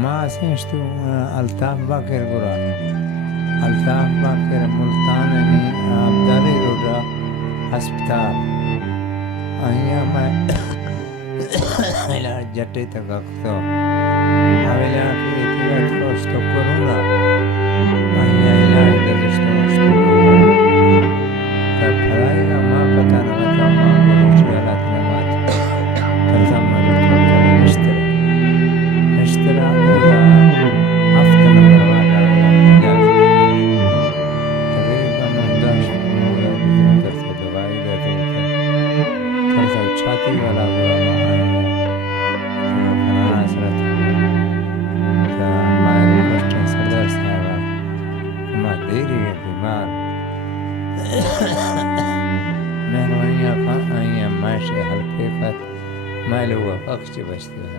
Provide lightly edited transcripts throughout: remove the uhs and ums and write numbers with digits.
ما سنشتو الطاف باكر قرا الطاف باكر ملتانني ابدالي رودا هسپتال ايا ما الى جتي تقطو اولا في تيات کوشتو کورونا ايا الى دشتو فرايا ما پتہ نہ تھا ما مشکلات نمات ترزم اشترى أفضل برواقع إنجاز تقريبا 11 مولا بدون ترسل دوائی دیتے تھے ترسل چھاتی والا برانا آیا فنانا اثرت تا مائر کوشتن سردار صاحبہ ما دیری ہے بیمار مہنوانی آقا آئیے ماشی حلقیقت مائل ہوا فقچ بچتے ہیں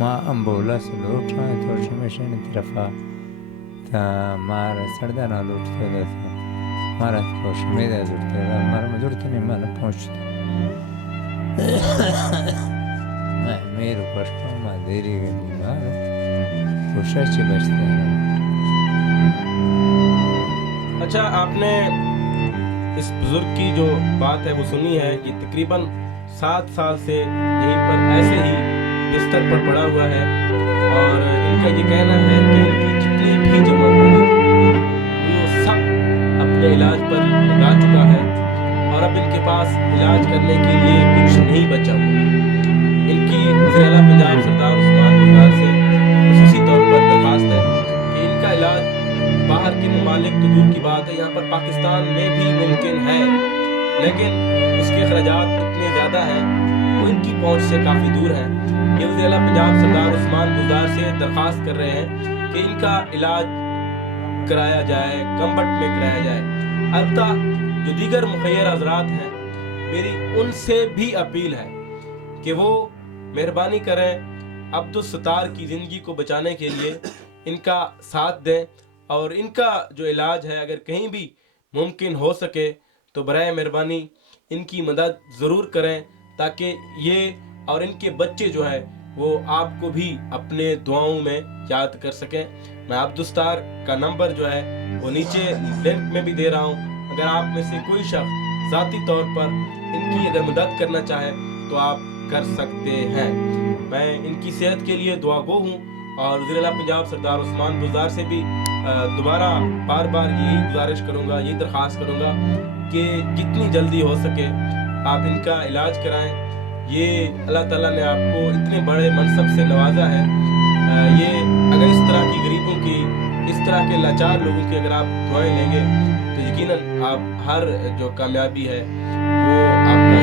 ما امبولانس لوٹ رہا ہے تو شمیشن طرفا تا مارا سردانا لوٹ تھا مارا تو شمیدہ زورتے تھا مارا مزورتے نہیں مانا پہنچتا میں میرے پشتو ما دیری گئی مارا خوشاچی بچتے ہیں۔ اچھا آپ نے اس بزرگ کی جو بات ہے وہ سنی ہے کہ تقریباً 7 سال سے یہیں پر ایسے ہی بستر پر پڑا ہوا ہے اور ان کا یہ کہنا ہے کہ ان کی جتنی بھی جمع پوری وہ سب اپنے علاج پر لگا چکا ہے اور اب ان کے پاس علاج کرنے کے لیے کچھ نہیں بچا ہوا۔ ان کی وزیر اعلیٰ پنجاب سردار عثمان بزدار سے خصوصی طور پر درخواست ہے کہ ان کا علاج باہر کے ممالک تو دور کی بات ہے، یہاں پر پاکستان میں بھی ممکن ہے، لیکن اس کے اخراجات اتنے زیادہ ہیں وہ ان کی پہنچ سے کافی دور ہیں۔ یہ وزیر اعلیٰ پنجاب سردار عثمان بزدار سے درخواست کر رہے ہیں کہ ان کا علاج کرایا جائے، کمبٹ میں کرایا جائے۔ البتہ جو دیگر مخیر حضرات ہیں میری ان سے بھی اپیل ہے کہ وہ مہربانی کریں عبدالستار کی زندگی کو بچانے کے لیے ان کا ساتھ دیں اور ان کا جو علاج ہے اگر کہیں بھی ممکن ہو سکے تو برائے مہربانی ان کی مدد ضرور کریں تاکہ یہ اور ان کے بچے جو ہے وہ آپ کو بھی اپنے دعاؤں میں یاد کر سکیں۔ میں عبدالستار کا نمبر جو ہے وہ نیچے لنک میں بھی دے رہا ہوں، اگر آپ میں سے کوئی شخص ذاتی طور پر ان کی اگر مدد کرنا چاہے تو آپ کر سکتے ہیں۔ میں ان کی صحت کے لیے دعا گو ہوں اور وزیر اعلیٰ پنجاب سردار عثمان بزدار سے بھی دوبارہ بار یہی گزارش کروں گا، یہی درخواست کروں گا کہ جتنی جلدی ہو سکے آپ ان کا علاج کرائیں۔ یہ اللہ تعالیٰ نے آپ کو اتنے بڑے منصب سے نوازا ہے، یہ اگر اس طرح کی غریبوں کی، اس طرح کے لاچار لوگوں کی اگر آپ دعائیں لیں گے تو یقیناً آپ ہر جو کامیابی ہے وہ آپ کا